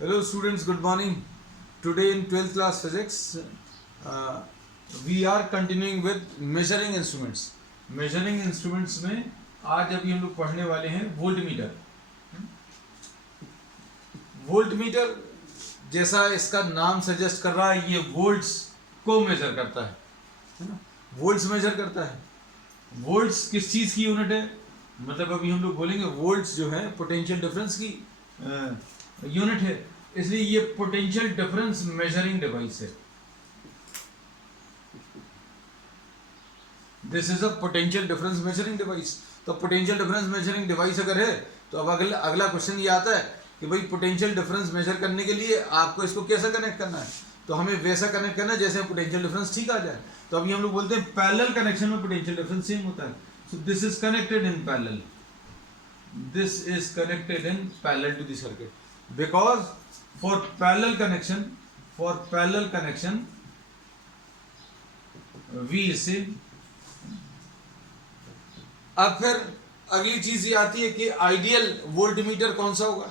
Hello students, good morning. Today in 12th class physics, we are continuing with measuring instruments. Measuring instruments में आज अभी हम लोग पढ़ने वाले हैं वोल्टमीटर. वोल्टमीटर जैसा इसका नाम सजेस्ट कर रहा है, ये वोल्ट्स को मेजर करता है ना. वोल्ट्स मेजर करता है. वोल्ट्स किस चीज़ की यूनिट है? मतलब अभी हम लोग बोलेंगे वोल्ट्स जो है पोटेंशियल डिफरेंस की यूनिट है, इसलिए ये पोटेंशियल डिफरेंस मेजरिंग डिवाइस है. This is a potential difference measuring device. तो पोटेंशियल डिफरेंस मेजरिंग डिवाइस अगर है तो अब अगला क्वेश्चन ये आता है कि भाई पोटेंशियल डिफरेंस मेजर करने के लिए आपको इसको कैसा कनेक्ट करना है. तो हमें वैसा कनेक्ट करना है जैसे पोटेंशियल डिफरेंस ठीक आ जाए. तो अभी हम लोग बोलते हैं पैरेलल कनेक्शन में पोटेंशियल डिफरेंस सेम होता है. So this is connected in parallel. This is connected in parallel to the circuit because for parallel connection we से अब फिर अगली चीज ये आती है कि आइडियल वोल्टमीटर कौन सा होगा.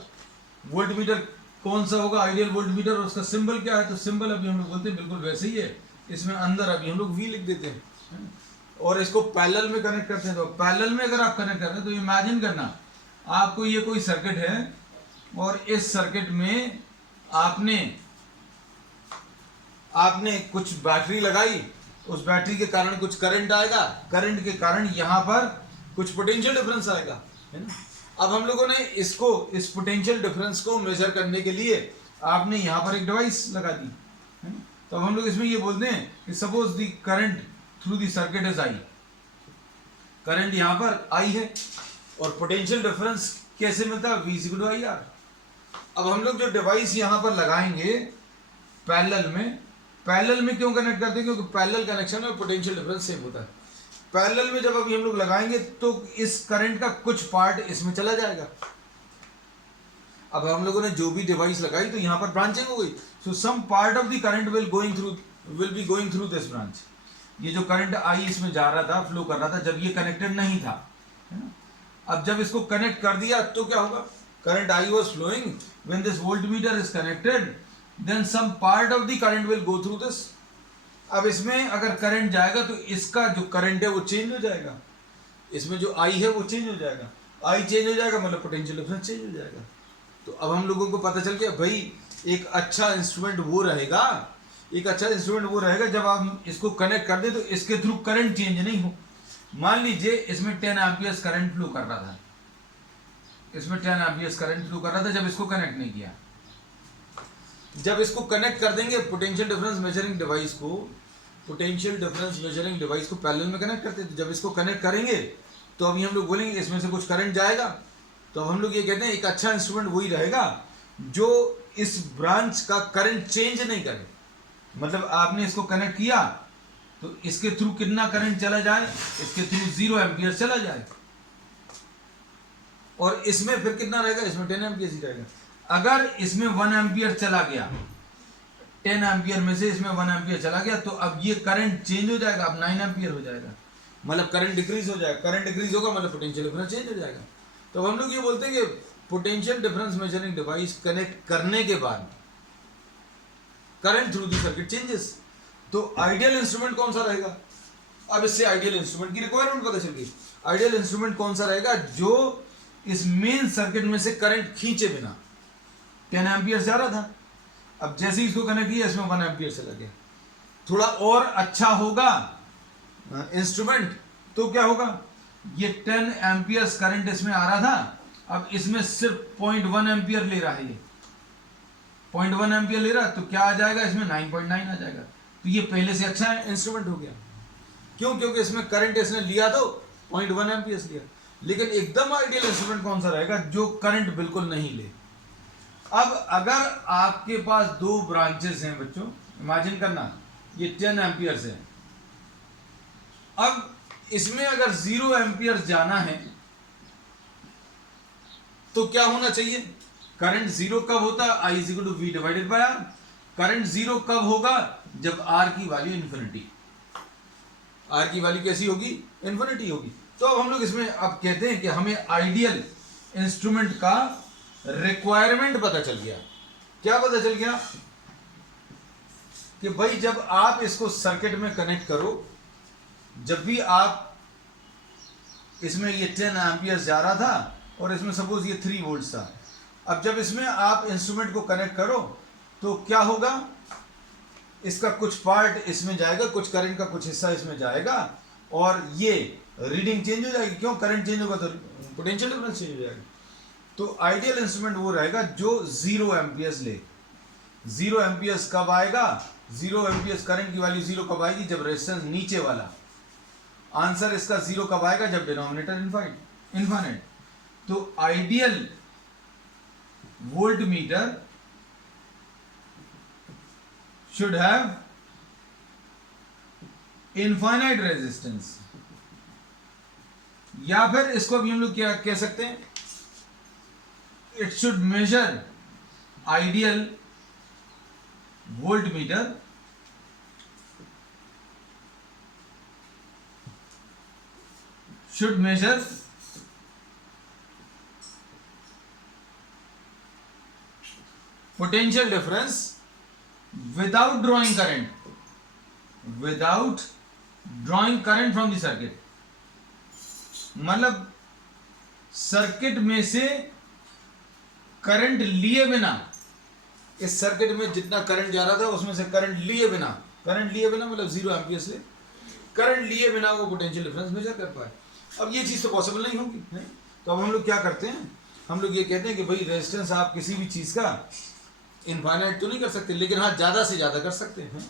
वोल्टमीटर कौन सा होगा आइडियल वोल्टमीटर, और उसका सिंबल क्या है? तो सिंबल अभी हम लोग बोलते हैं बिल्कुल वैसे ही है. इसमें अंदर अभी हम लोग V लिख देते हैं और इसको पैरेलल में कनेक्ट करते हैं. तो पैरेलल में अगर आप कनेक्ट करते हैं तो इमेजिन करना आपको ये कोई सर्किट है और इस सर्किट में आपने कुछ बैटरी लगाई. उस बैटरी के कारण कुछ करंट आएगा, करंट के कारण यहाँ पर कुछ पोटेंशियल डिफरेंस आएगा, है ना. अब हम लोगों ने इस पोटेंशियल डिफरेंस को मेजर करने के लिए आपने यहाँ पर एक डिवाइस लगा दी, है ना. तो अब हम लोग इसमें ये बोलते हैं कि suppose the current through the circuit is I. Current यहाँ पर आई है और पोटेंशियल डिफरेंस कैसे मिलता है? V/IR. अब हम लोग जो डिवाइस यहाँ पर लगाएंगे पैरेलल में क्यों कनेक्ट करते हैं? क्योंकि पैरेलल कनेक्शन में पोटेंशियल डिफरेंस सेम होता है. पैरेलल में जब अभी हम लोग लगाएंगे तो इस करंट का कुछ पार्ट इसमें चला जाएगा. अब हम लोगों ने जो भी डिवाइस लगाई तो यहाँ पर ब्रांचिंग हो गई. So some part of the current will be going through this branch. ये जो करंट आई इसमें जा रहा था, फ्लो कर रहा था जब ये कनेक्टेड नहीं था, है ना. अब जब इसको कनेक्ट कर दिया तो क्या होगा? Current I was flowing. When this voltmeter is connected then some part of the current will go through this. अब इसमें अगर करंट जाएगा तो इसका जो करंट है वो चेंज हो जाएगा. इसमें जो आई है वो चेंज हो जाएगा. आई चेंज हो जाएगा मतलब पोटेंशियल डिफरेंस चेंज हो जाएगा. तो अब हम लोगों को पता चल गया भाई एक अच्छा इंस्ट्रूमेंट वो रहेगा जब आप इसको कनेक्ट कर दे तो इसके थ्रू करंट चेंज नहीं हो. मान लीजिए इसमें 10 एम्पियर्स करंट फ्लो कर रहा था, जब इसको कनेक्ट नहीं किया. जब इसको कनेक्ट कर देंगे पोटेंशियल डिफरेंस मेजरिंग डिवाइस को पैरेलल में कनेक्ट करते हैं. तो जब इसको कनेक्ट करेंगे तो अभी हम लोग बोलेंगे इसमें से कुछ करंट जाएगा. तो हम लोग ये कहते हैं एक अच्छा इंस्ट्रूमेंट वही रहेगा जो इस ब्रांच का करंट चेंज नहीं करे. मतलब आपने इसको कनेक्ट किया तो इसके थ्रू कितना करंट चला जाए? इसके थ्रू 0 एम्पियर चला जाए. और इसमें फिर कितना रहेगा? इसमें 10 एम्पियर ही रहेगा. अगर इसमें 1 एम्पियर चला गया, 10 एम्पियर में से इसमें 1 एम्पियर चला गया तो अब ये करंट चेंज हो जाएगा. अब 9 एम्पियर हो जाएगा, मतलब करंट डिक्रीज हो जाएगा. करंट डिक्रीज होगा मतलब पोटेंशियल डिफरेंस चेंज हो जाएगा. तो हम लोग ये बोलते हैं कि potential difference measuring device connect करने के बाद current through the circuit changes. तो आइडियल इंस्ट्रूमेंट कौन सा रहेगा? अब इससे आइडियल इंस्ट्रूमेंट की रिक्वायरमेंट पता चल गई. आइडियल इंस्ट्रूमेंट कौन सा रहेगा? जो इस मेन सर्किट में से करंट खींचे बिना. 10 एम्पियर जा रहा था, अब जैसे ही इसको कनेक्ट किया इसमें 1 एम्पियर चला गया. थोड़ा और अच्छा होगा इंस्ट्रूमेंट तो क्या होगा? ये 10 एम्पियर करंट इसमें आ रहा था, अब इसमें सिर्फ 0.1 एम्पियर ले रहा है. ये 0.1 एम्पियर ले रहा तो क्या आ जाएगा? इसमें 9.9 आ जाएगा. तो ये पहले से अच्छा इंस्ट्रूमेंट हो गया. क्यों? क्योंकि इसमें करंट इसने लिया तो 0.1 एम्पियर लिया. लेकिन एकदम आइडियल इंस्ट्रूमेंट कौन सा रहेगा? जो करंट बिल्कुल नहीं ले. अब अगर आपके पास 2 ब्रांचेस हैं बच्चों, इमेजिन करना ये 10 एम्पियर है. अब इसमें अगर 0 एम्पियर जाना है तो क्या होना चाहिए? करंट 0 कब होता है? I = V/R. करंट 0 कब होगा? जब R की वैल्यू इन्फिनिटी. R की वैल्यू कैसी होगी? इन्फिनिटी होगी. तो अब हम लोग इसमें अब कहते हैं कि हमें आइडियल इंस्ट्रूमेंट का रिक्वायरमेंट पता चल गया. क्या पता चल गया कि भाई जब आप इसको सर्किट में कनेक्ट करो, जब भी आप इसमें ये 10 एम्पियर जा रहा था और इसमें सपोज ये 3 वोल्ट था, अब जब इसमें आप इंस्ट्रूमेंट को कनेक्ट करो तो क्या होगा, इसका कुछ पार्ट इसमें जाएगा, कुछ करंट का कुछ हिस्सा इसमें जाएगा और ये रीडिंग चेंज हो जाएगी। क्यों? करंट चेंज होगा तो पोटेंशियल डिफरेंस चेंज हो जाएगा। तो आइडियल इंस्ट्रूमेंट वो रहेगा जो 0 एम्पियर्स ले। 0 एम्पियर्स कब आएगा? 0 एम्पियर्स करंट की वैल्यू 0 कब आएगी? जब रेजिस्टेंस नीचे वाला। आंसर इसका 0 कब आएगा? जब डिनोमिनेटर इनफाइनाइट। तो ideal volt meter should have infinite resistance, या फिर इसको भी हम लोग क्या कह सकते हैं, it should measure ideal voltmeter should measure potential difference without drawing current from the circuit। मतलब सर्किट में से करंट लिए बिना, इस सर्किट में जितना करंट जा रहा था उसमें से करंट लिए बिना मतलब 0 एम्पियर से करंट लिए बिना वो पोटेंशियल डिफरेंस मेजर कर पाए। अब ये चीज़ तो पॉसिबल नहीं होगी, नहीं? तो अब हम लोग क्या करते हैं, हम लोग ये कहते हैं कि भाई रेजिस्टेंस आप किसी भी चीज़ का इनफाइनाइट तो नहीं कर सकते, लेकिन हाँ ज़्यादा से ज़्यादा कर सकते हैं।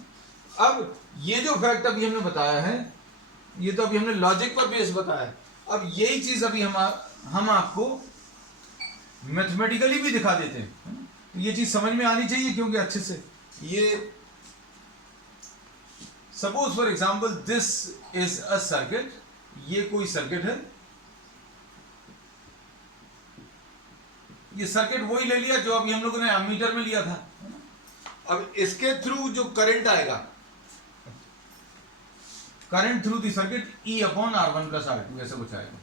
अब ये जो फैक्ट अभी हमने बताया है, ये तो अभी हमने लॉजिक पर बेस बताया है। अब यही चीज़ अभी हम आपको मैथमेटिकली भी दिखा देते हैं। तो ये चीज़ समझ में आनी चाहिए, क्योंकि अच्छे से ये suppose for example this is a circuit, ये कोई सर्किट है, ये सर्किट वही ले लिया जो अभी हम लोगों ने एमीटर में लिया था। अब इसके थ्रू जो करंट आएगा, current through the circuit E upon R1 plus R2 ऐसा कुछ आएगा।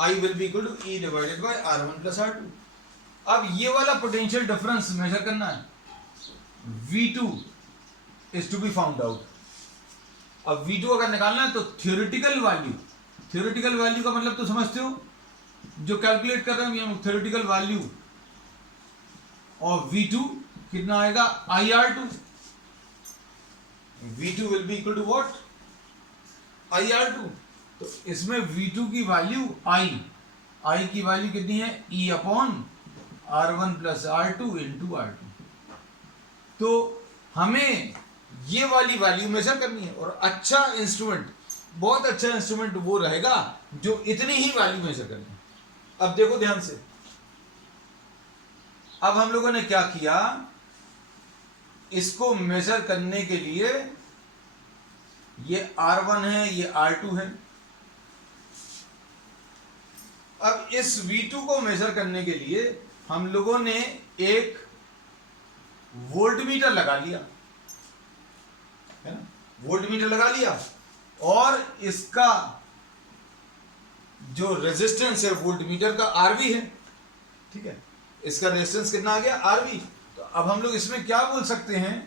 I will be equal to E divided by R1 plus R2। अब ये वाला पोटेंशियल डिफरेंस मेजर करना है, V2 is to be found out. अब V2 अगर निकालना है तो थ्योरेटिकल वैल्यू का मतलब तो समझते हो, जो कैलकुलेट कर रहे हैं हम, थ्योरेटिकल वैल्यू ऑफ V2 कितना आएगा? IR2। V2 will be equal to what? IR2। तो इसमें V2 की वैल्यू I की वैल्यू कितनी है? E upon R1 plus R2 into R2। तो हमें ये वाली वैल्यू मेजर करनी है, और अच्छा इंस्ट्रूमेंट, बहुत अच्छा इंस्ट्रूमेंट वो रहेगा जो इतनी ही वैल्यू मेजर करनी है। अब देखो ध्यान से, अब हम लोगों ने क्या किया, इसको मेजर करने के लिए ये R1 है, ये R2 है। अब इस V2 को मेजर करने के लिए हम लोगों ने एक वोल्टमीटर लगा लिया, है ना? वोल्टमीटर लगा लिया, और इसका जो रेजिस्टेंस है वोल्टमीटर का RV है, ठीक है? इसका रेजिस्टेंस कितना आ गया? RV। तो अब हम लोग इसमें क्या बोल सकते हैं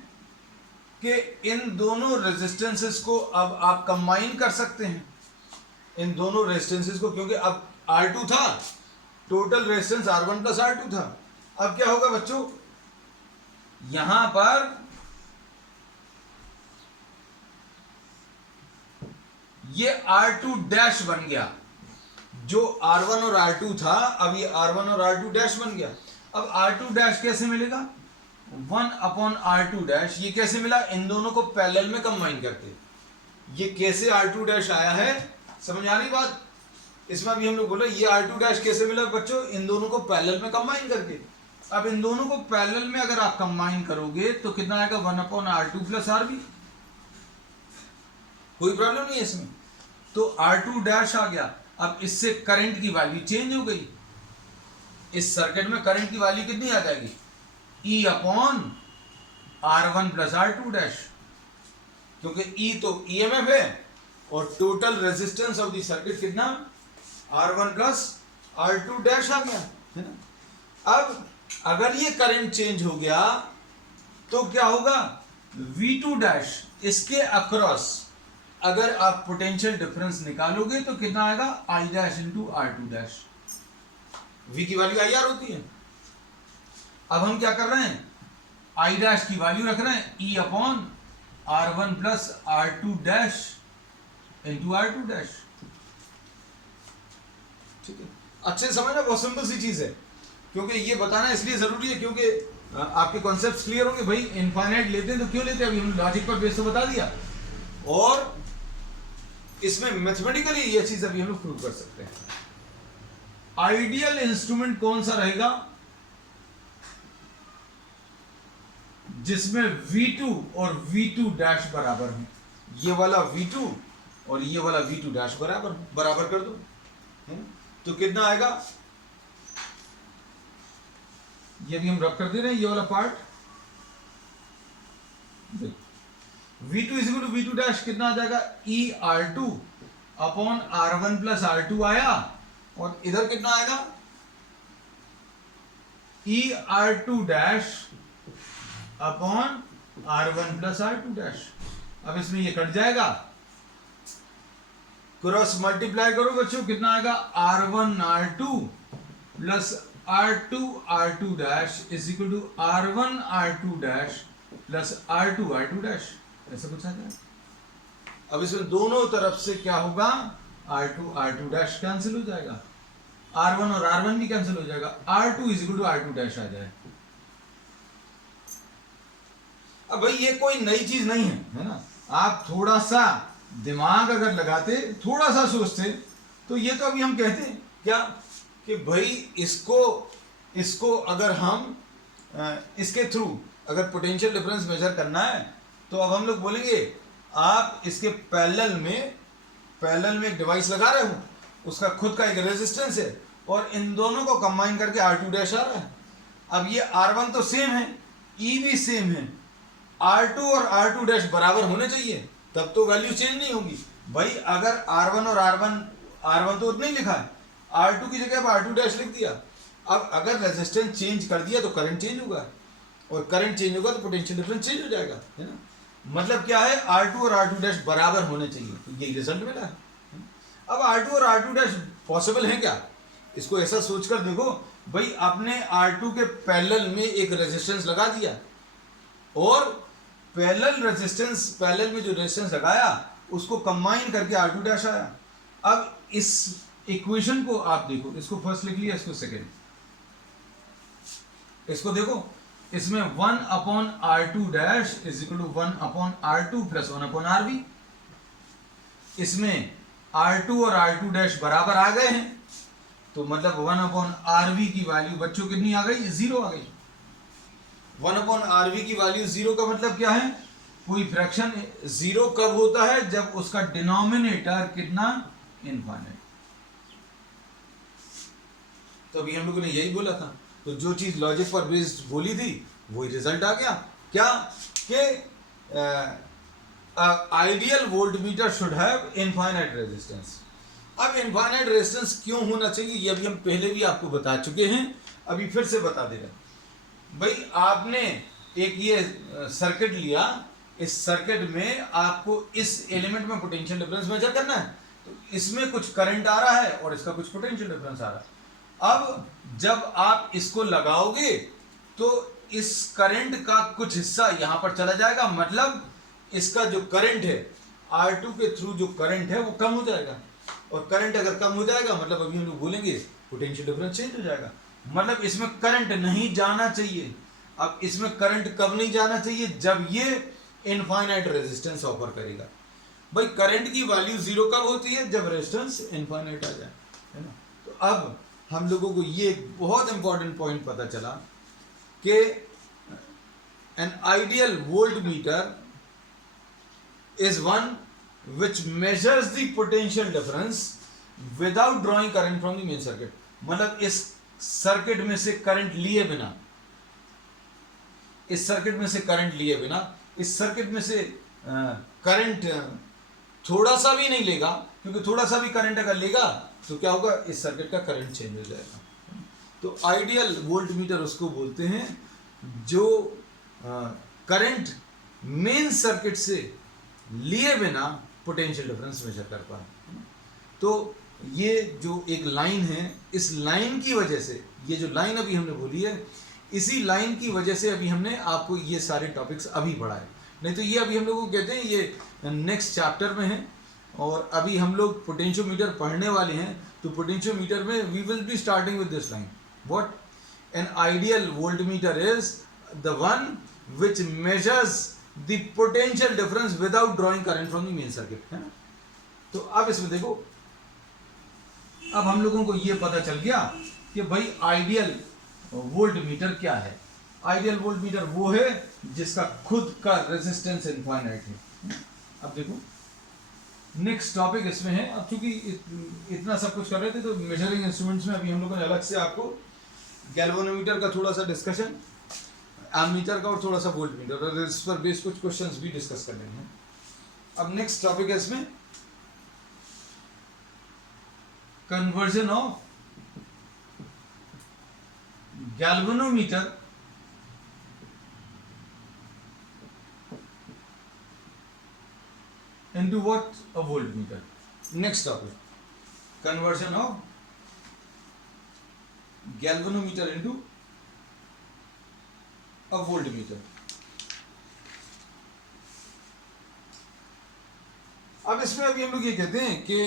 कि इन दोनों रेजिस्टेंसेस को अब आप कंबाइन कर सकते हैं, इन दोनों रेजिस्टेंसेस को, क्योंकि अब R2 था, total resistance R1 plus R2 था। अब क्या होगा बच्चों, यहां पर ये R2 डैश बन गया, जो R1 और R2 था, अब ये R1 और R2 डैश बन गया। अब R2 डैश कैसे मिलेगा? 1 अपॉन R2 डैश। ये कैसे मिला? इन दोनों को पैरेलल में कंबाइन करके। ये कैसे R2 डैश आया है, समझ आ रही बात? इसमें अभी हम लोग बोला ये R2 डैश कैसे मिला बच्चों? इन दोनों को पैरेलल में कंबाइन करके। अब इन दोनों को पैरेलल में अगर आप कंबाइन करोगे तो कितना आएगा? 1 अपॉन R2 प्लस RV। कोई प्रॉब्लम नहीं है इसमें। तो R2 डैश आ गया। अब इससे करंट की वैल्यू चेंज हो गई, इस सर्किट में करंट की वैल्यू कितनी आ जाएगी? E upon R1 plus R2 dash, क्योंकि E तो EMF है और total resistance of the circuit कितना? R1 प्लस R2 डैश आ गया, है ना? अब अगर ये करंट चेंज हो गया तो क्या होगा, V2 डैश इसके अक्रॉस अगर आप पोटेंशियल डिफरेंस निकालोगे तो कितना आएगा, I dash into R2 dash. V की वैल्यू IR होती है। अब हम क्या कर रहे हैं, I डैश की वैल्यू रख रहे हैं E upon R1 plus R2 dash into R2 dash. ठीक है, अच्छे से समझना, बहुत सिंपल सी चीज है, क्योंकि ये बताना इसलिए जरूरी है क्योंकि आपके कॉन्सेप्ट्स क्लियर होंगे। भाई इनफाइनाइट लेते हैं तो क्यों लेते हैं, अभी हम लॉजिक पर बेस तो बता दिया, और इसमें मैथमेटिकली ये चीज अभी हम लोग प्रूव कर सकते हैं। आइडियल इंस्ट्रूमेंट कौन सा रहेगा, जिसमें V2 और V2 डैश बराबर हो, ये वाला V2 और ये वाला V2 डैश बराबर कर दो, तो कितना आएगा, ये भी हम रब कर दे रहे हैं, ये वाला part V2 is equal to V2 dash कितना आ जाएगा, E R2 upon R1 plus R2 आया, और इधर कितना आएगा, E R2 dash upon R1 plus R2 dash. अब इसमें ये कट जाएगा, क्रॉस मल्टीप्लाई करो बच्चों, कितना आएगा, R1 R2 plus R2 R2 dash is equal to R1 R2 dash plus R2 R2 dash, ऐसा कुछ आ जाएगा। अब इसमें दोनों तरफ से क्या होगा, R2 R2 डैश कैंसिल हो जाएगा, R1 और R1 भी कैंसिल हो जाएगा, R2 is equal to R2 dash आ जाए। अब भाई ये कोई नई चीज नहीं है ना, आप थोड़ा सा दिमाग अगर लगाते, थोड़ा सा सोचते, तो ये तो अभी हम कहते हैं क्या कि भाई इसको अगर हम इसके थ्रू अगर पोटेंशियल डिफरेंस मेजर करना है, तो अब हम लोग बोलेंगे आप इसके पैरेलल में एक डिवाइस लगा रहे हो, उसका खुद का एक रेजिस्टेंस है, और इन दोनों को कंबाइन करके R2 डैश आ रहा है। अब ये R1 तो सेम है, E भी सेम है, R2 और R2 डैश बराबर होने चाहिए, तब तो वैल्यू चेंज नहीं होगी। भाई अगर R1 और R1 तो उतना ही लिखा है, R2 की जगह पर R2 डैश लिख दिया, अब अगर रेजिस्टेंस चेंज कर दिया तो करंट चेंज होगा, और करंट चेंज होगा तो पोटेंशियल डिफरेंस चेंज हो जाएगा, है ना। मतलब क्या है, R2 और R2 डैश बराबर होने चाहिए, तो यही रिजल्ट मिला है। अब R2 और R2 डैश पॉसिबल है क्या, इसको ऐसा सोचकर देखो, भाई आपने R2 के पैरेलल में एक रेजिस्टेंस लगा दिया, और पैरेलल में जो रेजिस्टेंस लगाया उसको कंबाइन करके R2 डैश आया। अब इस इक्वेशन को आप देखो, इसको फर्स्ट लिख लिया, इसको सेकेंड, इसको देखो, इसमें 1 upon R2 dash is equal to 1 upon R2 plus 1 upon RV, इसमें R2 और R2 डैश बराबर आ गए हैं, तो मतलब 1 अपॉन RV की वैल्यू बच्चों कितनी आ गई, 0 आ गई। 1 अपॉन RV की वैल्यू 0 का मतलब क्या है, कोई फ्रैक्शन 0 कब होता है, जब उसका डिनोमिनेटर कितना, इनफाइनाइट। तो अभी हम लोगों ने यही बोला था, तो जो चीज लॉजिक पर बेस्ड बोली थी वही रिजल्ट आ गया, क्या कि ideal voltmeter should have infinite resistance. अब इनफाइनाइट रेजिस्टेंस क्यों होना चाहिए, ये अभी हम पहले भी आपको बता चुके हैं, अभी फिर से बता दे रहे हैं। भाई आपने एक ये सर्किट लिया, इस सर्किट में आपको इस एलिमेंट में पोटेंशियल डिफरेंस मेजर करना है, तो इसमें कुछ करंट आ रहा है और इसका कुछ पोटेंशियल डिफरेंस आ रहा है। अब जब आप इसको लगाओगे तो इस करंट का कुछ हिस्सा यहां पर चला जाएगा, मतलब इसका जो करंट है R2 के थ्रू जो करंट है वो कम हो जाएगा, और करंट अगर कम हो जाएगा मतलब अभी हम लोग बोलेंगे पोटेंशियल डिफरेंस चेंज हो जाएगा, मतलब इसमें करंट नहीं जाना चाहिए। अब इसमें करंट कब नहीं जाना चाहिए, जब ये इनफाइनाइट रेजिस्टेंस ऑफर करेगा। भाई करंट की वैल्यू 0 कब होती है, जब रेजिस्टेंस इनफाइनाइट आ जाए, है ना। तो अब हम लोगों को ये एक बहुत इंपॉर्टेंट पॉइंट पता चला कि N ideal voltmeter is one which measures the potential difference without drawing current from the main circuit। मतलब इस सर्किट में से करंट लिए बिना, इस सर्किट में से करंट लिए बिना, इस सर्किट में से करंट थोड़ा सा भी नहीं लेगा, क्योंकि थोड़ा सा भी करंट अगर लेगा तो क्या होगा, इस सर्किट का करंट चेंज हो जाएगा। तो आइडियल वोल्ट मीटर उसको बोलते हैं जो करंट मेन सर्किट से लिए बिना पोटेंशियल डिफरेंस मेजर कर पाए। तो ये जो एक लाइन है, इस लाइन की वजह से, ये जो लाइन अभी हमने बोली है, इसी लाइन की वजह से अभी हमने आपको ये सारे टॉपिक्स अभी पढ़ाए, नहीं तो ये अभी हम लोगों को कहते हैं ये नेक्स्ट चैप्टर में है। और अभी हम लोग पोटेंशियोमीटर पढ़ने वाले हैं, तो पोटेंशियोमीटर में we will be starting with this line, what an ideal voltmeter is the one which measures the potential difference without drawing current from the main circuit, है ना। तो अब इसमें देखो, अब हम लोगों को ये पता चल गया कि भाई आइडियल वोल्टमीटर क्या है। आइडियल वोल्टमीटर वो है जिसका खुद का रेजिस्टेंस इनफाइनाइट है। अब देखो नेक्स्ट टॉपिक इसमें है, अब चूंकि इतना सब कुछ कर रहे थे तो मेजरिंग इंस्ट्रूमेंट्स में अभी हम लोगों ने अलग से आपको गैल्वेनोमीटर का थोड़ा सा डिस्कशन, एमीटर का और थोड़ा सा वोल्टमीटर, और इस पर बेस कुछ क्वेश्चंस भी डिस्कस कर लेंगे। अब नेक्स्ट टॉपिक है इसमें conversion of galvanometer into what? A voltmeter. Next topic, conversion of galvanometer into a voltmeter. अब इसमें अभी हम लोग ये कहते हैं कि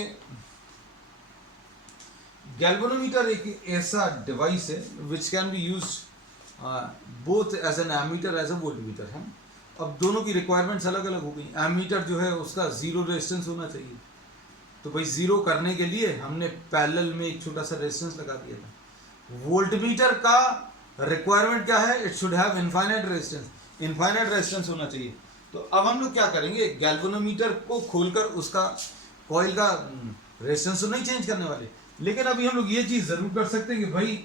गैल्वेनोमीटर एक ऐसा डिवाइस है which can be use both as an ammeter as a voltmeter है। अब दोनों की रिक्वायरमेंट्स अलग अलग हो गई। एमीटर जो है उसका जीरो रेजिस्टेंस होना चाहिए, तो भाई जीरो करने के लिए हमने पैरेलल में एक छोटा सा रेजिस्टेंस लगा दिया था। वोल्टमीटर का रिक्वायरमेंट क्या है? It should have infinite resistance, infinite resistance होना चाहिए। तो अब हम लोग क्या करेंगे, गैल्वेनोमीटर को खोलकर उसका कॉइल का रेजिस्टेंस तो नहीं चेंज करने वाले, लेकिन अभी हम लोग ये चीज जरूर कर सकते हैं कि भाई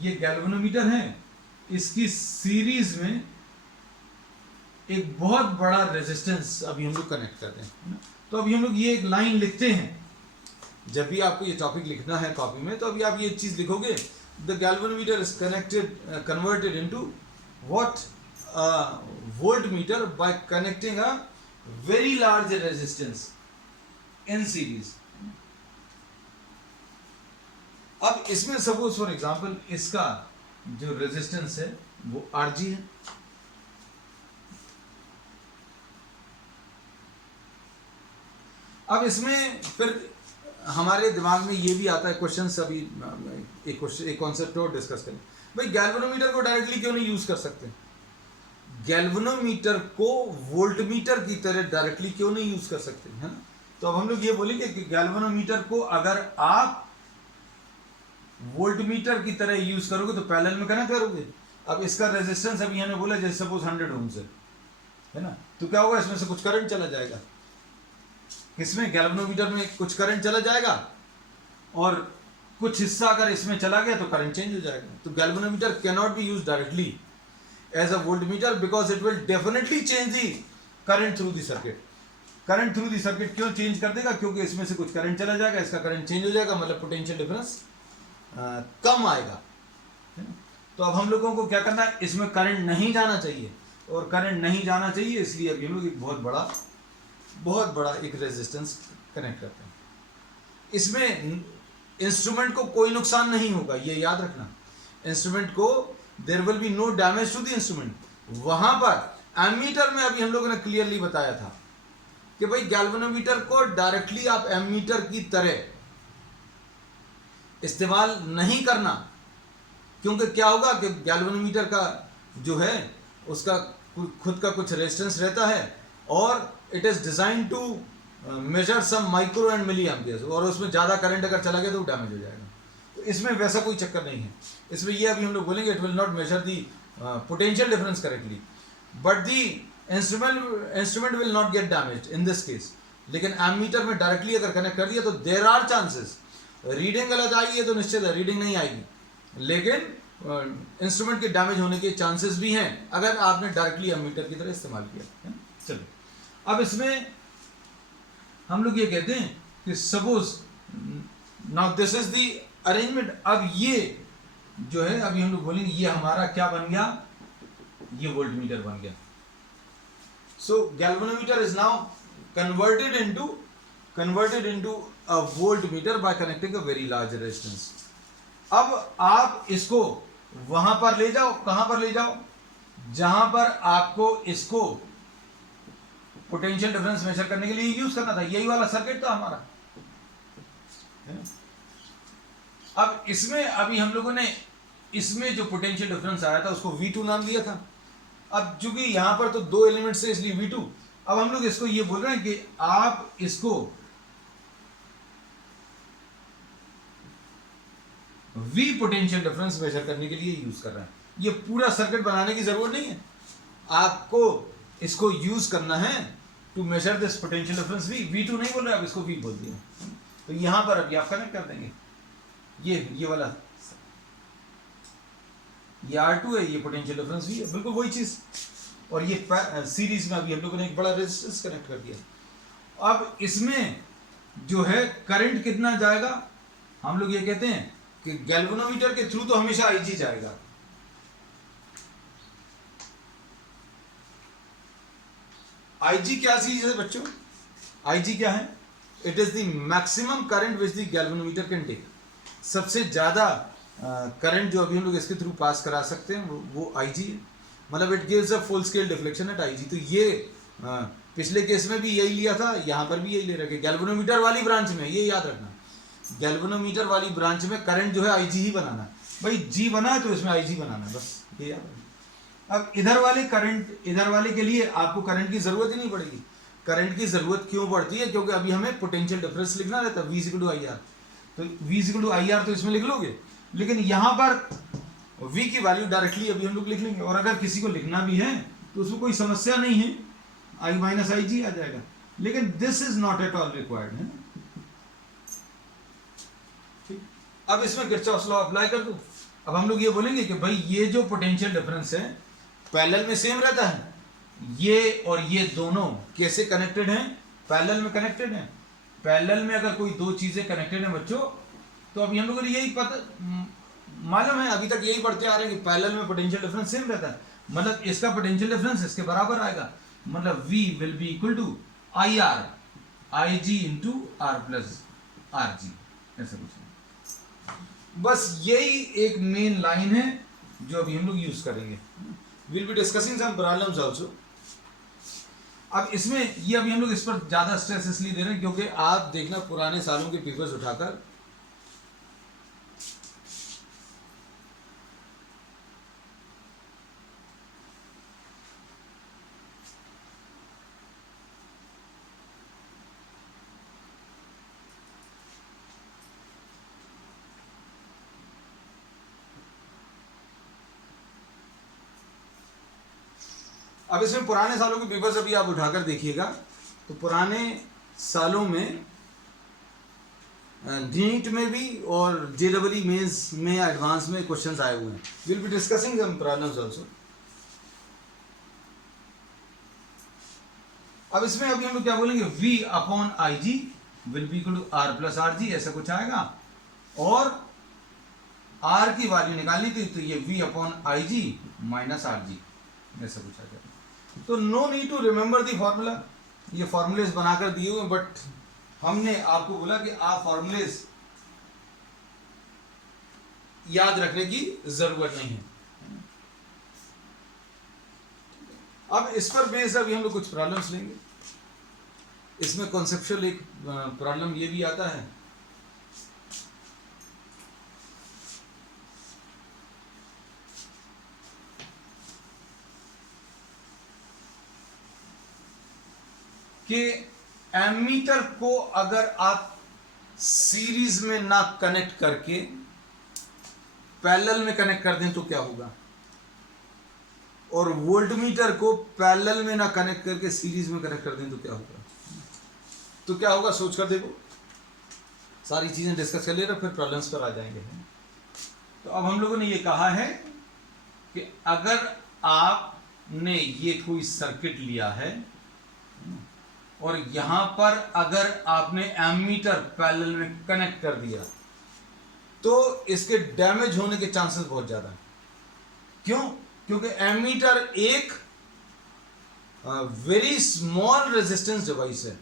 ये गैल्वेनोमीटर है, इसकी सीरीज में एक बहुत बड़ा रेजिस्टेंस अभी हम लोग कनेक्ट करते हैं। तो अभी हम लोग ये एक लाइन लिखते हैं, जब भी आपको ये टॉपिक लिखना है कॉपी में, तो अभी आप ये चीज लिखोगे, the galvanometer is converted into what voltmeter by connecting a very large resistance in series. अब इसमें सपोज फॉर एग्जांपल इसका जो रेजिस्टेंस है वो Rg है। अब इसमें फिर हमारे दिमाग में ये भी आता है क्वेश्चन, अभी एक कॉन्सेप्ट और डिस्कस करें। भाई गैल्वेनोमीटर को डायरेक्टली क्यों नहीं यूज कर सकते? गैल्वेनोमीटर को वोल्टमीटर की तरह डायरेक्टली क्यों नहीं यूज कर सकते, है ना। तो अब हम लोग ये बोलेंगे कि गैल्वेनोमीटर को अगर आप वोल्टमीटर की तरह यूज करोगे तो पैरेलल में कनेक्ट करोगे। अब इसका रेजिस्टेंस अभी हमने बोला जैसे सपोज 100 ओम है ना, तो क्या होगा, इसमें से कुछ करंट चला जाएगा, इसमें गैल्वेनोमीटर में कुछ करंट चला जाएगा और कुछ हिस्सा अगर इसमें चला गया तो करंट चेंज हो जाएगा। तो galvanometer can not be used directly as a voltmeter because it will definitely change the current through the circuit. Current through the circuit क्यों चेंज कर देगा? क्योंकि इसमें से कुछ करंट चला जाएगा, इसका करंट चेंज हो जाएगा, मतलब पोटेंशियल डिफरेंस कम आएगा। तो अब हम लोगों को क्या करना है, इसमें करंट नहीं जाना चाहिए, और करंट नहीं जाना चाहिए इसलिए अभी हम लोग एक बहुत बड़ा एक रेजिस्टेंस कनेक्ट करते हैं। इसमें इंस्ट्रूमेंट को कोई नुकसान नहीं होगा, ये याद रखना। इंस्ट्रूमेंट को there will be no damage to the instrument. वहां पर एमीटर में अभी हम लोगों ने क्लियरली बताया था कि भाई गैल्वेनोमीटर को डायरेक्टली आप एमीटर की तरह इस्तेमाल नहीं करना, क्योंकि क्या होगा कि गैल्वेनोमीटर का जो है उसका खुद का कुछ रेजिस्टेंस रहता है और it is design to measure some micro and milli amperes, और उसमें ज़्यादा करंट अगर चला गया तो डैमेज हो जाएगा। तो इसमें वैसा कोई चक्कर नहीं है। इसमें ये अभी हम लोग बोलेंगे it will not measure the potential difference correctly, but the instrument will not gate damage in this case. लेकिन एमीटर में डायरेक्टली अगर कनेक्ट कर दिया तो देयर आर चांसेस, रीडिंग गलत आएगी ये तो निश्चित है, रीडिंग नहीं आएगी, लेकिन इंस्ट्रूमेंट के डैमेज होने के चांसेस भी हैं अगर आपने डायरेक्टली एमीटर की तरह इस्तेमाल किया। चलो अब इसमें हम लोग ये कहते हैं कि suppose now this is the arrangement. अब ये जो है अभी हम लोग बोलेंगे ये हमारा क्या बन गया, ये वोल्टमीटर बन गया। So galvanometer is now converted into a voltmeter by connecting a very large resistance. अब आप इसको वहां पर ले जाओ, कहां पर ले जाओ, जहां पर आपको इसको पोटेंशियल डिफरेंस मेजर करने के लिए यूज करना था। यही वाला सर्किट था हमारा, है ना। अब इसमें अभी हम लोगों ने इसमें जो पोटेंशियल डिफरेंस आया था उसको V2 नाम दिया था। अब चूंकि यहां पर तो दो एलिमेंट से इसलिए V2। अब हम लोग इसको ये बोल रहे हैं कि आप इसको V पोटेंशियल डिफरेंस मेजर करने के लिए यूज कर रहे हैं। ये पूरा सर्किट बनाने की जरूरत नहीं है, आपको इसको यूज करना है to measure this potential difference V2 नहीं बोल रहे, आप इसको V बोल दिया। तो यहां पर अभी आप कनेक्ट कर देंगे, ये वाला ये R2 है, ये पोटेंशियल डिफरेंस V है, बिल्कुल वही चीज। और ये सीरीज में अभी हम लोगों ने एक बड़ा रेजिस्टेंस कनेक्ट कर दिया। अब इसमें जो है करंट कितना जाएगा, हम लोग ये कहते हैं कि गैल्वेनोमीटर के थ्रू तो हमेशा IG जाएगा। IG क्या चीज है बच्चों, IG क्या है, it is the maximum current which the galvanometer can take. सबसे ज्यादा करंट जो अभी हम लोग इसके थ्रू पास करा सकते हैं वो IG है, मतलब it gives a full scale deflection at IG। तो ये पिछले केस में भी यही लिया था, यहाँ पर भी यही ले रखे। गैल्वेनोमीटर वाली ब्रांच में ये याद रखना, गैल्वेनोमीटर वाली ब्रांच में करंट जो है IG ही बनाना है। भाई G बना है तो इसमें IG बनाना है, बस ये याद रखना। अब इधर वाले करंट, इधर वाले के लिए आपको करंट की जरूरत ही नहीं पड़ेगी। करंट की जरूरत क्यों पड़ती है, क्योंकि अभी हमें पोटेंशियल डिफरेंस लिखना रहता है V/IR। तो V/IR तो इसमें लिख लोगे, लेकिन यहां पर V की वैल्यू डायरेक्टली अभी हम लोग लिख लेंगे। और अगर किसी को लिखना भी है तो उसमें कोई समस्या नहीं है, I-IG आ जाएगा। लेकिन this is not at all required, है ना। ठीक, अब इसमें किरचॉफ्स लॉ अप्लाई कर दो। अब हम लोग ये बोलेंगे कि भाई ये जो पोटेंशियल डिफरेंस है पैरेलल में सेम रहता है, ये और ये दोनों कैसे कनेक्टेड हैं, पैरेलल में कनेक्टेड हैं। पैरेलल में अगर कोई दो चीजें कनेक्टेड हैं बच्चों, तो अभी हम लोगों को यही पता मालूम है, अभी तक यही पढ़ते आ रहे हैं कि पैरेलल में पोटेंशियल डिफरेंस सेम रहता है। मतलब इसका पोटेंशियल डिफरेंस इसके बराबर आएगा, मतलब V will be equal to IR IG into R plus RG, ऐसा कुछ। बस यही एक मेन लाइन है जो अभी हम लोग यूज करेंगे। Will be discussing some problems also. अब इसमें ये अभी हम लोग इस पर ज्यादा स्ट्रेस इसलिए दे रहे हैं क्योंकि आप देखना पुराने सालों के पेपर्स उठाकर अब इसमें पुराने सालों के पेपर्स अभी आप उठाकर देखिएगा तो पुराने सालों में नीट में भी और JEE मेंस में एडवांस में क्वेश्चंस आए हुए हैं। Will be discussing some problems also. अब इसमें अभी हम लोग क्या बोलेंगे, V/IG will be equal to R plus RG, ऐसा कुछ आएगा। और R की वैल्यू निकालनी थी तो ये V/IG माइनस RG, ऐसा कुछ आ जाएगा। तो no need to remember the formula, ये फॉर्मूलेस बनाकर दिए हुए, बट हमने आपको बोला कि आप फॉर्मूलेस याद रखने की जरूरत नहीं है। अब इस पर बेस अभी हम लोग कुछ प्रॉब्लम्स लेंगे। इसमें कॉन्सेप्चुअल एक प्रॉब्लम ये भी आता है कि एमीटर को अगर आप सीरीज में ना कनेक्ट करके पैरेलल में कनेक्ट कर दें तो क्या होगा, और वोल्टमीटर को पैरेलल में ना कनेक्ट करके सीरीज में कनेक्ट कर दें तो क्या होगा। तो क्या होगा सोच कर देखो, सारी चीजें डिस्कस कर लेना, फिर प्रॉब्लम्स पर आ जाएंगे। तो अब हम लोगों ने ये कहा है कि अगर आपने ये कोई सर्किट लिया है और यहां पर अगर आपने एमीटर पैरेलल में कनेक्ट कर दिया तो इसके डैमेज होने के चांसेस बहुत ज्यादा हैं। क्यों? क्योंकि एमीटर एक वेरी स्मॉल रेजिस्टेंस डिवाइस है।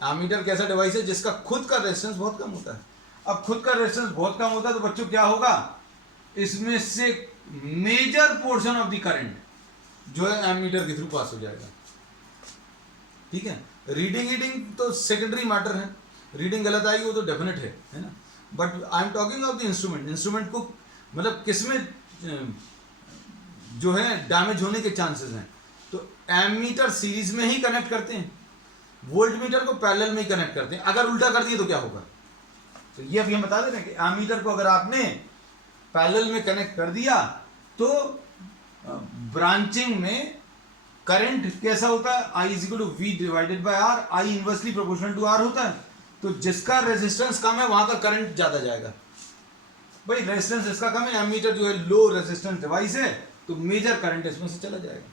एमीटर कैसा डिवाइस है जिसका खुद का रेजिस्टेंस बहुत कम होता है। अब खुद का रेजिस्टेंस बहुत कम होता है तो बच्चों क्या होगा, इसमें से major portion of the current जो है एमीटर के थ्रू पास हो जाएगा। ठीक है, रीडिंग तो सेकेंडरी मैटर है, रीडिंग गलत आएगी वो तो डेफिनेट है ना, but I am talking of the instrument को मतलब किसमें जो है डैमेज होने के चांसेस हैं। तो एमीटर सीरीज में ही कनेक्ट करते हैं, वोल्ट मीटर को पैरेलल में ही कनेक्ट करते हैं। अगर उल्टा कर दिए तो क्या होगा, तो ये अभी हम बता दे रहे हैं कि एमीटर को अगर आपने पैरेलल में कनेक्ट कर दिया तो ब्रांचिंग में करंट कैसा होता है, I is equal to V divided by R, I inversely proportional to R होता है। तो जिसका रेजिस्टेंस कम है वहां का करंट ज्यादा जाएगा। भाई रेजिस्टेंस जिसका कम है, एमीटर जो है लो रेजिस्टेंस डिवाइस है, तो मेजर करंट इसमें से चला जाएगा।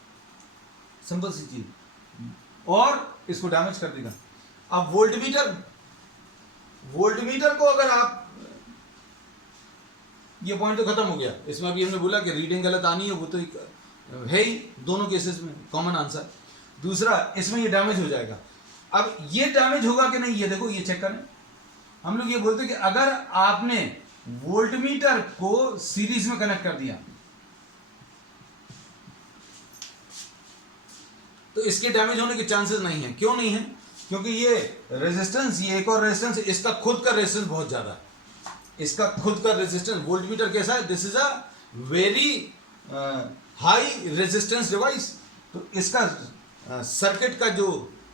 सिंपल सी चीज, और इसको डैमेज कर देगा। अब वोल्ट मीटर को अगर आप, ये पॉइंट तो खत्म हो गया, इसमें अभी हमने बोला कि रीडिंग गलत आनी है, वो तो है ही दोनों केसेस में कॉमन आंसर। दूसरा, इसमें ये डैमेज हो जाएगा। अब ये डैमेज होगा कि नहीं, ये देखो, ये चेक करें। हम लोग ये बोलते हैं कि अगर आपने वोल्ट मीटर को सीरीज में कनेक्ट कर दिया तो इसके डैमेज होने के चांसेस नहीं है। क्यों नहीं है? क्योंकि ये रेजिस्टेंस, ये एक और रेजिस्टेंस, इसका खुद का रेजिस्टेंस बहुत ज्यादा है। इसका खुद का रेजिस्टेंस, वोल्ट मीटर कैसा है, this is a very high resistance device. तो इसका सर्किट का जो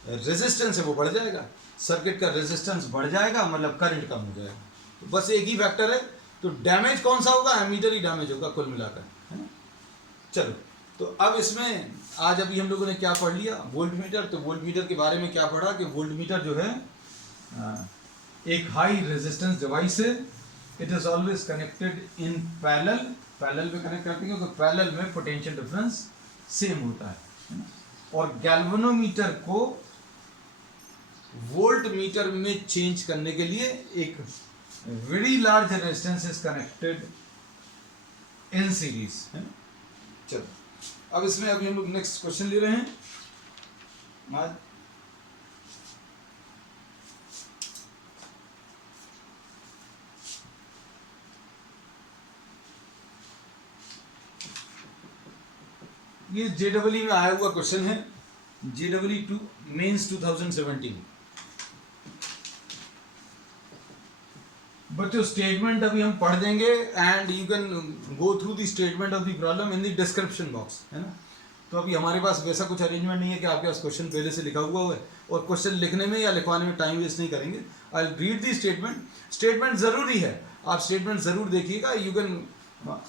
रेजिस्टेंस है वो बढ़ जाएगा। सर्किट का रेजिस्टेंस बढ़ जाएगा मतलब करंट कम हो जाएगा। तो बस एक ही फैक्टर है। तो डैमेज कौन सा होगा, एमीटर ही डैमेज होगा कुल मिलाकर, है ना। चलो, तो अब इसमें आज अभी हम लोगों ने क्या पढ़ लिया, वोल्ट मीटर। तो वोल्ट मीटर के बारे में क्या पढ़ा कि वोल्ट मीटर जो है एक हाई रेजिस्टेंस डिवाइस है। It is always connected in parallel में कनेक्ट करते हैं क्योंकि पैरेलल में पोटेंशियल डिफरेंस सेम होता है। और गैल्वेनोमीटर को वोल्ट मीटर में चेंज करने के लिए एक very large resistance is connected in series, है ना। चलो, अब इसमें अभी हम लोग नेक्स्ट क्वेश्चन ले रहे हैं। आज ये JEE में आया हुआ क्वेश्चन है, JEE 2 मेंस 2017। बच्चों स्टेटमेंट अभी हम पढ़ देंगे and you can go through the statement of the problem in the description box, है ना। तो अभी हमारे पास वैसा कुछ अरेंजमेंट नहीं है कि आपके पास क्वेश्चन पहले से लिखा हुआ है और क्वेश्चन लिखने में या लिखवाने में टाइम वेस्ट नहीं करेंगे। I will read the statement ज़रूरी है, आप स्टेटमेंट ज़रूर देखिएगा। You can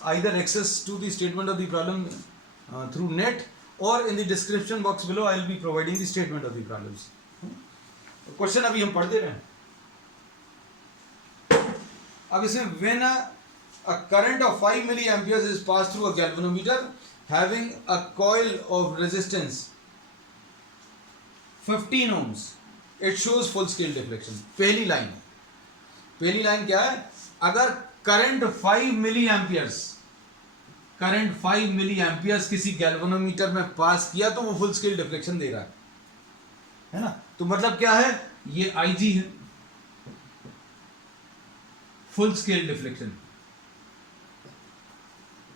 either access to the statement of the problem through net और in the description box below I will be providing the statement of the problems. Question अभी हम पढ़ते रहे। अब इसमें when a current of 5 milliamperes is passed through a galvanometer having a coil of resistance 15 ohms, it shows full scale deflection। पहली line क्या है, अगर करंट 5 मिलीएम्पियर्स किसी गैल्वेनोमीटर में पास किया तो वो फुल स्केल डिफ्लेक्शन दे रहा है ना। तो मतलब क्या है, ये IG है, फुल स्केल डिफ्लेक्शन,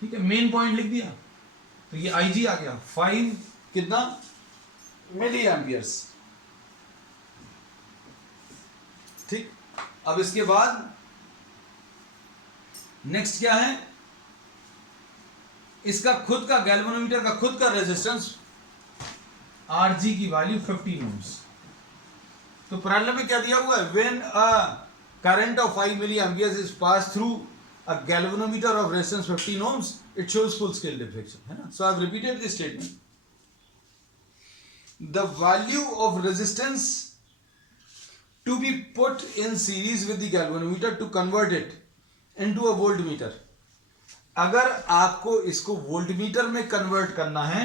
ठीक है, मेन पॉइंट लिख दिया। तो ये IG आ गया 5 कितना मिली एम्पियर्स, ठीक। अब इसके बाद नेक्स्ट क्या है, इसका खुद का गैल्वेनोमीटर का खुद का रेजिस्टेंस RG की वैल्यू 15 ohms। तो प्रॉब्लम में क्या दिया हुआ है, when a current of 5 milliamperes is passed through a galvanometer of resistance 15 ohms, it shows full scale deflection, है ना। So I have repeated this statement. The value of resistance to be put in series with the galvanometer to convert it into a voltmeter। अगर आपको इसको voltmeter में convert करना है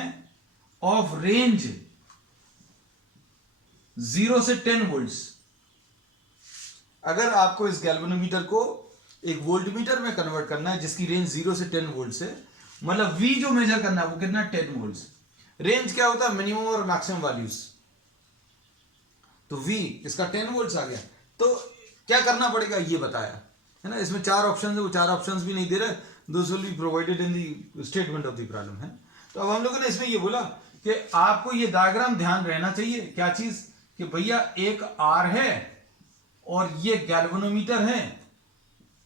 of range 0 से 10 volts, अगर आपको इस गैल्वेनोमीटर को एक वोल्टमीटर में कन्वर्ट करना है जिसकी रेंज 0 से 10 वोल्ट से, मतलब V जो मेजर करना है वो कितना 10 वोल्ट। रेंज क्या होता है, मिनिमम और मैक्सिमम वैल्यूज, तो V इसका 10 वोल्ट आ गया। तो क्या करना पड़ेगा ये बताया है ना, इसमें 4 ऑप्शन है, वो 4 ऑप्शंस भी नहीं दे रहे, those will be provided in the statement of the problem है। तो अब हम लोगों ने इसमें ये बोला कि आपको ये डायग्राम ध्यान रहना चाहिए, क्या चीज, कि भैया एक R है और ये गैल्वेनोमीटर है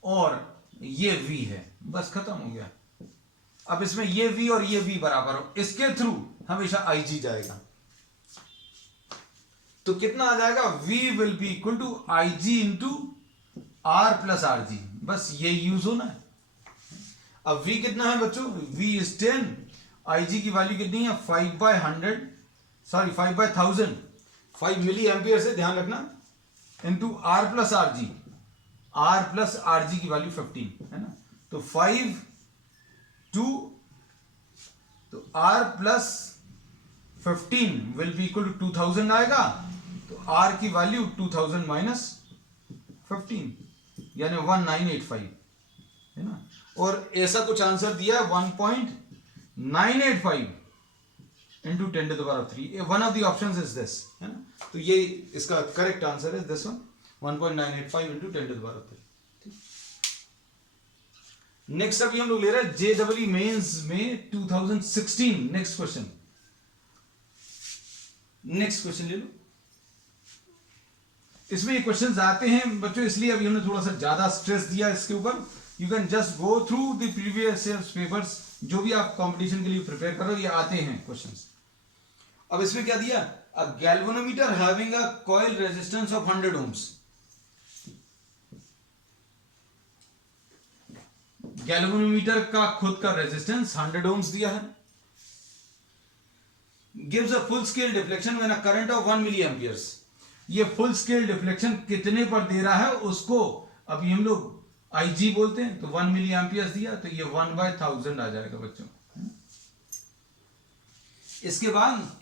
और ये V है, बस खत्म हो गया। अब इसमें ये V और ये V बराबर हो, इसके थ्रू हमेशा IG जाएगा, तो कितना आ जाएगा, V will be equal to IG into R plus RG, बस ये यूज होना है। अब V कितना है बच्चों, V इज 10, IG की वैल्यू कितनी है 5/1000, 5 मिली एम्पियर से ध्यान रखना, into R plus RG, R plus RG की वैल्यू 15 है ना, तो 5 2, तो R plus 15 will be equal to 2000 आएगा, तो R की वैल्यू 2000 माइनस 15 यानी 1985 है ना, और ऐसा कुछ आंसर दिया 1.985 into 10⁻³ one of the options is this है ना, तो ये इसका correct answer is this one 1.985 into 10⁻³। Next अभी हम लोग ले रहे हैं JEE मेंस में 2016। नेक्स्ट क्वेश्चन ले लो। इसमें ये क्वेश्चंस आते हैं बच्चों, इसलिए अभी हमने थोड़ा सा ज्यादा स्ट्रेस दिया इसके ऊपर। You can just go through the previous years papers, जो भी आप कंपटीशन के लिए प्रिपेयर कर रहे हो, ये आते हैं क्वेश्चंस। अब इसमें क्या दिया, a galvanometer having a coil resistance of 100 ohms, galvanometer का खुद का रेजिस्टेंस 100 ohms दिया है, gives a full scale deflection when a current of 1 milli amperes, ये फुल स्केल डिफ्लेक्शन कितने पर दे रहा है उसको अभी हम लोग IG बोलते हैं, तो 1 मिली एम्पियर्स दिया, तो ये 1/1000 आ जाएगा बच्चों। इसके बाद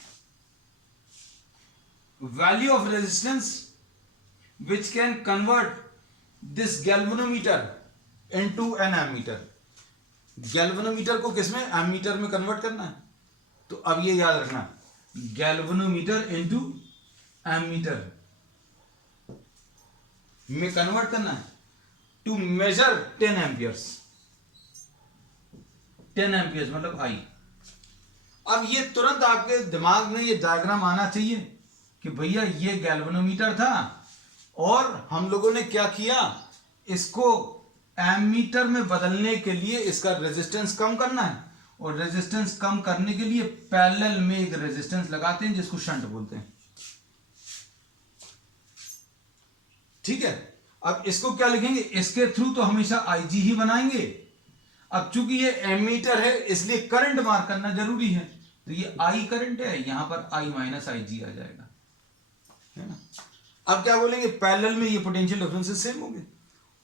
value of resistance which can convert this galvanometer into an ammeter, galvanometer को किसमें, एमीटर में कन्वर्ट करना है, तो अब ये याद रखना, गैल्वेनोमीटर इनटू एमीटर में कन्वर्ट करना है टू मेजर 10 एम्पियर्स, 10 एम्पियर्स मतलब I। अब ये तुरंत आपके दिमाग में ये डायग्राम आना चाहिए कि भैया ये गैल्वेनोमीटर था और हम लोगों ने क्या किया, इसको एमीटर में बदलने के लिए इसका रेजिस्टेंस कम करना है, और रेजिस्टेंस कम करने के लिए पैरेलल में एक रेजिस्टेंस लगाते हैं जिसको शंट बोलते हैं, ठीक है। अब इसको क्या लिखेंगे, इसके थ्रू तो हमेशा IG ही बनाएंगे। अब चूंकि ये एमीटर है इसलिए करंट मार्क करना जरूरी है, तो ये I करंट है, यहां पर I माइनस IG आ जाएगा, है ना। अब क्या बोलेंगे, पैरेलल में ये पोटेंशियल डिफरेंसेस सेम होंगे,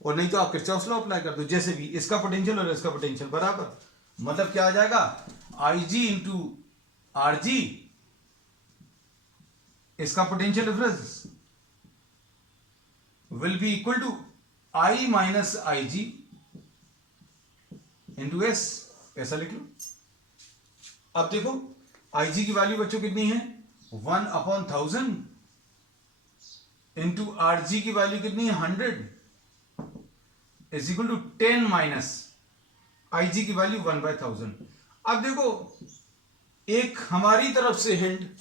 और नहीं तो आप किरचॉफ्स लॉ अप्लाई कर दो, जैसे भी इसका पोटेंशियल और इसका पोटेंशियल बराबर, मतलब क्या आ जाएगा, IG इंटू RG, इसका potential difference will be equal to I minus IG into S, ऐसा लिख लो। अब देखो IG की वैल्यू बच्चों कितनी है, 1/1000 इंटू RG की वैल्यू कितनी है 100 is equal to 10 minus IG की वैल्यू 1/1000। अब देखो एक हमारी तरफ से हिंट,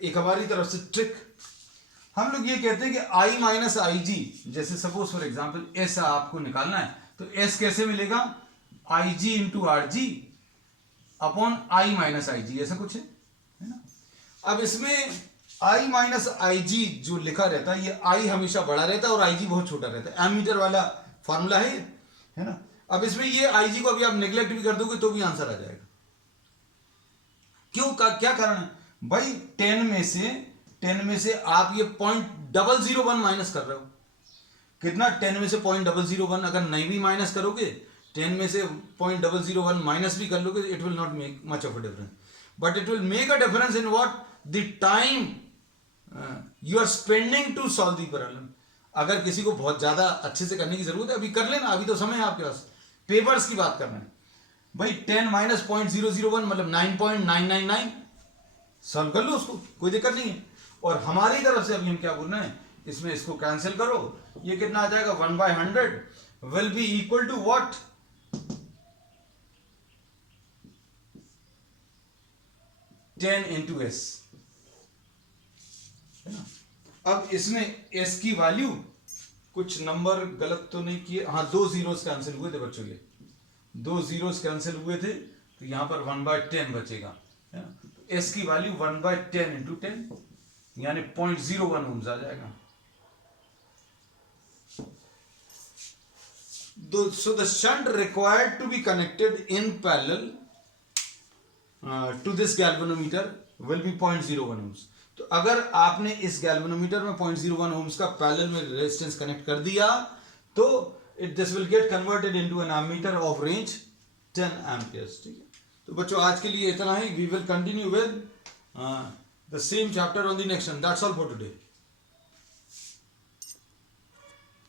एक हमारी तरफ से ट्रिक, हम लोग ये कहते हैं कि I माइनस IG, जैसे सपोज फॉर एग्जांपल S आपको निकालना है, तो S कैसे मिलेगा, IG into RG upon I minus IG, ऐसा कुछ है ना। अब इसमें I माइनस IG जो लिखा रहता है, ये I हमेशा बड़ा रहता है और IG बहुत छोटा रहता है, एमीटर वाला फॉर्मूला है ना। अब इसमें ये IG को अभी आप नेग्लेक्ट भी कर दोगे तो भी आंसर आ जाएगा। क्यों, क्या कारण है भाई, 10 में से आप ये 0.001 माइनस कर रहे हो, कितना, 10 में से 0.001, अगर नहीं भी माइनस करोगे 10 में से 0.001 माइनस भी कर लोगे, it will not make much of a difference, but it will make a difference in what, the time you are spending to solve the problem. अगर किसी को बहुत ज़्यादा अच्छे से करने की ज़रूरत है अभी कर लेना, अभी तो समय है आपके पास। पेपर्स की बात कर रहे हैं भाई, 10 माइनस 0.001 मतलब 9.999, सॉल्व कर लो उसको, कोई दिक्कत नहीं है। और हमारी तरफ से अभी हम क्या बोल रहे हैं, इसमें इसको कैंसिल करो, ये कितना आ जाएगा 1/100 will be equal to what, 10 into s, है ना। अब इसमें s की वैल्यू, कुछ नंबर गलत तो नहीं किए, हाँ 2 जीरोस कैंसिल हुए थे बच्चों के, 2 जीरोस कैंसिल हुए थे, तो यहां पर 1/10 बचेगा, है ना। तो s की वैल्यू 1/10 इंटू 10 यानी 0.01 ओम्स आ जाएगा। So the shunt required to be connected in parallel to this galvanometer will be 0.01 ohms। तो अगर आपने इस गैल्वेनोमीटर में 0.01 ohms का पैरेलल में रेजिस्टेंस कनेक्ट कर दिया तो this will get converted into an ammeter of range 10 amperes. ठीक है, तो बच्चों आज के लिए इतना ही। We will continue with the same chapter on the next one. That's all for today.